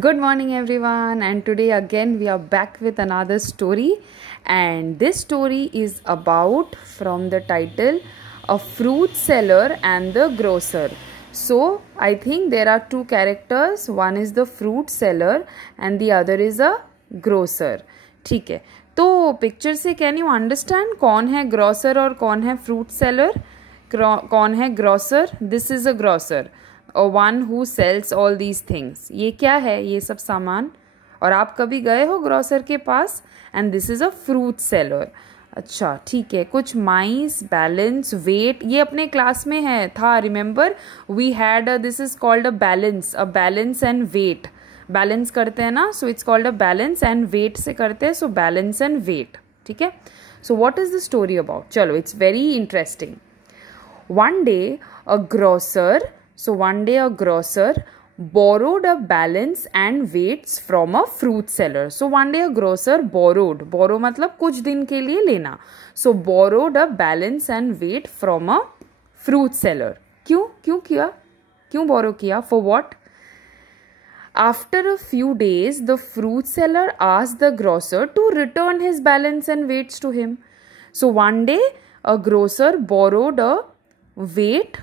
Good morning, everyone, and today again we are back with another story. And this story is about, from the title, a fruit seller and the grocer. So, I think there are two characters, one is the fruit seller and the other is a grocer. ठीक है, तो picture से can you understand कौन है grocer और कौन है fruit seller? कौन है grocer? This is a grocer, one who sells all these things. ये क्या है? ये सब सामान. और आप कभी गए हो ग्रोसर के पास? And this is a fruit seller. अच्छा, ठीक है. कुछ माइस, बैलेंस, वेट, ये अपने क्लास में है था. Remember we had this is called a balance and weight. Balance करते हैं ना, so it's called a balance, and weight से करते हैं, सो बैलेंस एंड वेट. ठीक है. So what is the story about? चलो, it's very interesting. One day a grocer borrowed a balance and weights from a fruit seller. So one day a grocer borrow मतलब कुछ दिन के लिए लेना. So borrowed a balance and weight from a fruit seller. क्यों किया? क्यों borrow किया? For what? After a few days, the fruit seller asked the grocer to return his balance and weights to him. So one day a grocer borrowed a weight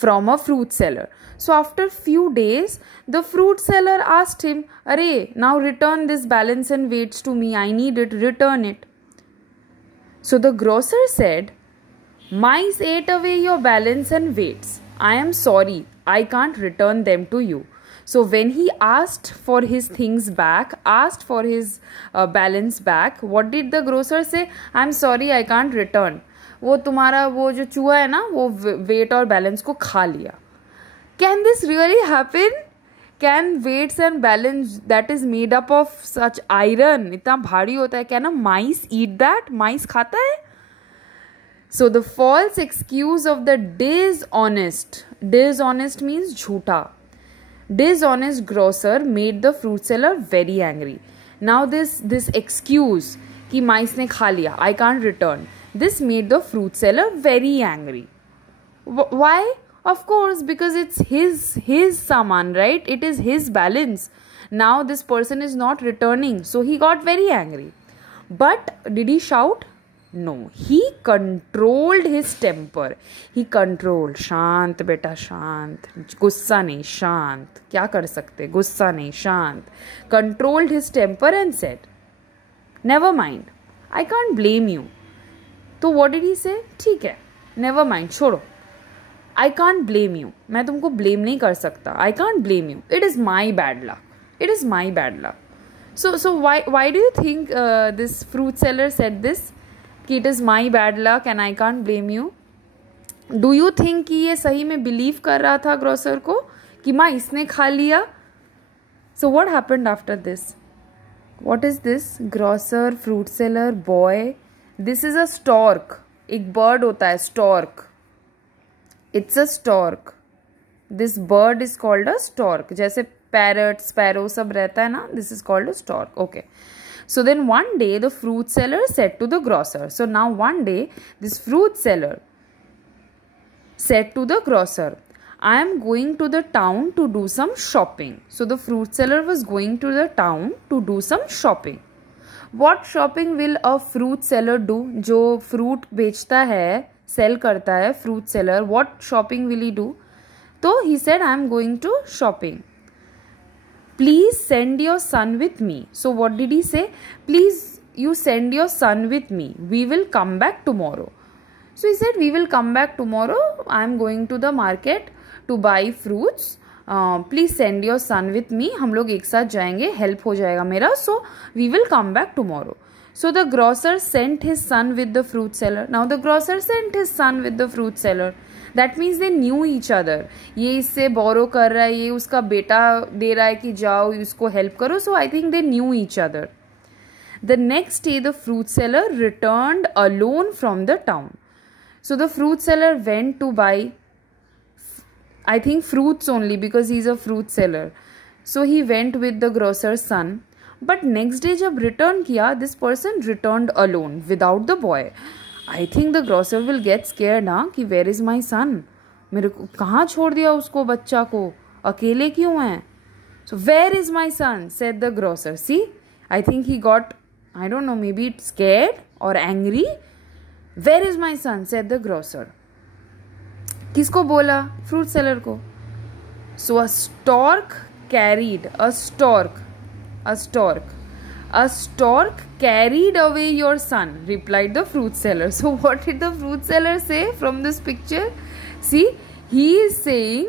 from a fruit seller. So after few days, the fruit seller asked him, "Arey, now return this balance and weights to me. I need it. Return it." So the grocer said, "Mice ate away your balance and weights. I am sorry. I can't return them to you." So when he asked for his things back, asked for his balance back, what did the grocer say? "I'm sorry, I can't return." वो तुम्हारा वो जो चूहा है ना, वो wait और balance को खा लिया. Can this really happen? Can weights and balance that is made up of such iron, इतना भारी होता है, can a mice eat that? Mice खाता है? So the false excuse of the dishonest means झूठा. Dishonest grocer made the fruit seller very angry. Now this excuse कि mice ने खा लिया, I can't return, this made the fruit seller very angry. Why? Of course, because it's his saman, right? It is his balance. Now this person is not returning, so he got very angry. But did he shout? No, he controlled his temper. He controlled. शांत बेटा शांत, गुस्सा नहीं, शांत. क्या कर सकते? गुस्सा नहीं, शांत. Controlled his temper and said, "Never mind, I can't blame you." तो what did he say? ठीक है, never mind, छोड़ो. I can't blame you. मैं तुमको blame नहीं कर सकता. I can't blame you. It is my bad luck. It is my bad luck. So why do you think this fruit seller said this? कि it is my bad luck and I can't blame you. Do you think कि ये सही में believe कर रहा था grocer को कि माँ इसने खा लिया? So what happened after this? What is this? Grocer, fruit seller, boy. This is a stork. एक बर्ड होता है stork. It's a stork. This bird is called a stork. जैसे पैरट, स्पैरो सब रहता है ना, this is called a stork. Okay. So then one day the fruit seller said to the grocer. So now one day this fruit seller said to the grocer, I am going to the town to do some shopping. So the fruit seller was going to the town to do some shopping. What shopping will a fruit seller do? जो fruit बेचता है, cell करता है, fruit seller, what shopping will he do? तो he said, I am going to shopping. Please send your son with me. So what did he say? Please you send your son with me. We will come back tomorrow. So he said, we will come back tomorrow. I am going to the market to buy fruits. Please send your son with me. हम लोग एक साथ जाएंगे, help हो जाएगा मेरा. So we will come back tomorrow. So the grocer sent his son with the fruit seller. Now the grocer sent his son with the fruit seller. That means they knew each other. ये इससे बोरो कर रहा है, ये उसका बेटा दे रहा है कि जाओ इसको हेल्प करो. So I think they knew each other. The next day the fruit seller returned alone from the town. So the fruit seller went to buy, I think fruits only, because he is a fruit seller. So he went with the grocer's son. But next day जब return किया, this person returned alone without the boy. I think the grocer will get scared ना, कि where is my son? मेरे को कहाँ छोड़ दिया उसको, बच्चा को अकेले क्यों है? So where is my son? Said the grocer. See, I think he got, I don't know, maybe it's scared or angry. Where is my son? Said the grocer. किसको बोला? Fruit seller को. So a stork carried away your son, replied the fruit seller. So what did the fruit seller say from this picture? See, he is saying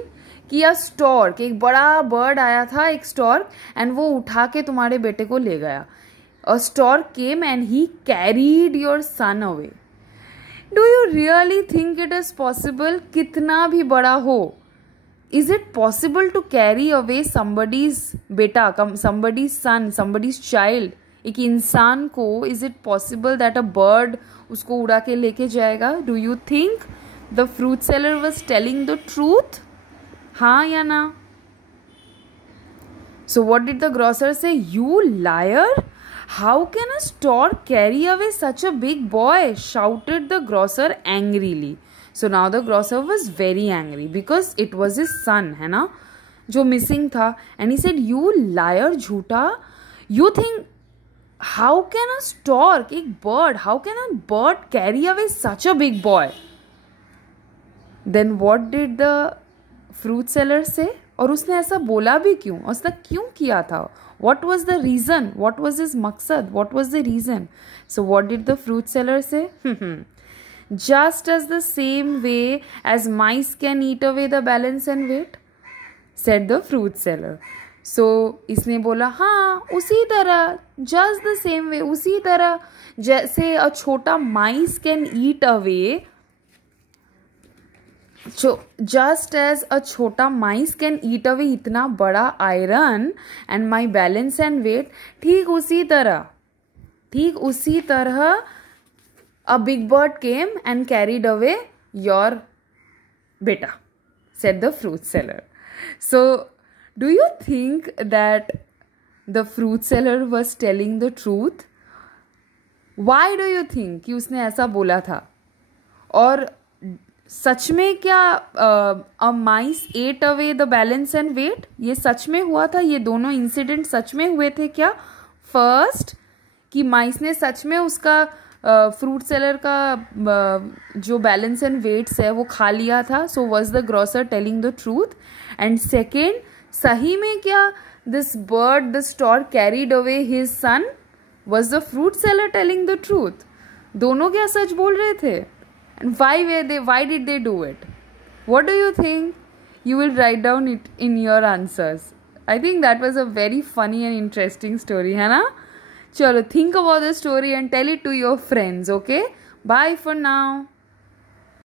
कि a stork, एक बड़ा bird आया था, एक stork, and वो उठा के तुम्हारे बेटे को ले गया. A stork came and he carried your son away. Do you really think it is possible? कितना भी बड़ा हो, is it possible to carry away somebody's beta, somebody's son, somebody's child? एक इंसान को is it possible that a bird उसको उड़ा के लेके जाएगा? Do you think the fruit seller was telling the truth? हाँ या ना? So what did the grocer say? You liar! How can a stork carry away such a big boy? Shouted the grocer angrily. So now the grocer was very angry because it was his son, है ना, जो missing था. And he said, you liar, झूठा. You think, how can a stork, एक bird, how can a bird carry away such a big boy? Then what did the fruit seller say? और उसने ऐसा बोला भी क्यों? उसने क्यों किया था? What was the reason? What was his maqsad? What was the reason? So what did the fruit seller say? Just as the same way as mice can eat away the balance and weight, said the fruit seller. So इसने बोला हाँ उसी तरह, just the same way, उसी तरह जैसे a छोटा mice can eat away, so just as a छोटा mice can eat away इतना बड़ा iron and my balance and weight, ठीक उसी तरह a big bird came and carried away your beta, said the fruit seller. So do you think that the fruit seller was telling the truth? Why do you think कि उसने ऐसा बोला था? और सच में क्या a mice ate away the balance and weight? ये सच में हुआ था? ये दोनों इंसिडेंट सच में हुए थे क्या? फर्स्ट कि माइस ने सच में उसका फ्रूट सेलर का जो बैलेंस एंड वेट्स है वो खा लिया था. So was the grocer telling the truth? And second, सही में क्या this bird the stork carried away his son? Was the fruit seller telling the truth? दोनों क्या सच बोल रहे थे? And why did they do it? What do you think? You will write down it in your answers. I think that was a very funny and interesting story, है ना? चलो, think about the story and tell it to your friends, okay? Bye for now.